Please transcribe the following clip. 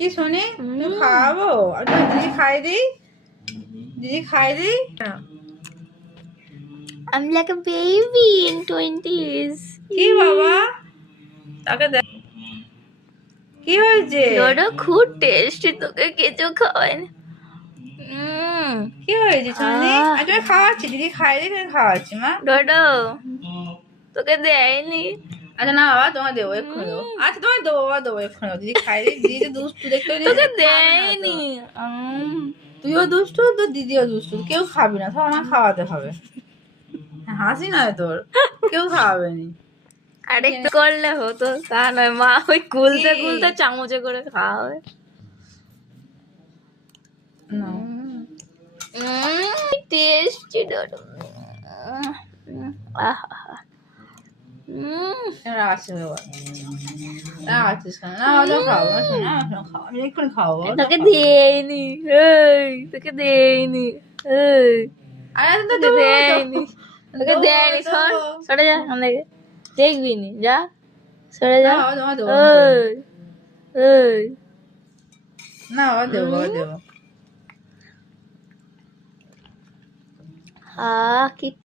কি শুনি তুমি খাওয়াবো আর তুমি দিদি খাই দিই I'm like a baby in 20s. কি বাবা তাকে দেখ কি হয়েছে ডোডো খুব টেস্টি, তোকে কিছু খাওয়াই না। কি হয়েছে শুনি আর তুমি খাওয়াচ্ছি দিদি খাই দিই তুমি খাওয়াচ্ছি মা ডোডো তোকে দেয়নি। আচ্ছা না বাবা তোমার দেবো এক্ষুনি দেবো আচ্ছা তোমার দেবো বাবা দেবো এক্ষুনি দেবো দিদি খাই দিই দিদি তো দুষ্টু দেখতে তোকে দেয়নি। তুইও দুষ্টু তো দিদিও দুষ্টু কেউ খাবি না তো আমার খাওয়াতে হবে হাসি নয় তোর কেউ খাওয়াবে নি আরেকটু করলে হতো, তা নয়, মা ওই গুলতে চামচে করে খাওয়াবে। না টেস্টি ডোডো। রাগাচ্ছিস বাবা রাগাচ্ছিস কেন না ওটা খাবো না শোনা খাওয়া আমি এক্ষুনি খাওয়াবো তোকে দেয়নি, তোকে দেয়নি, আরে তো তোকে দেয়নি, তোকে দেয়নি। সরে যা এখান থেকে, দেখবি নি, যা সরে যা। না বাবা দেবো দেবো কি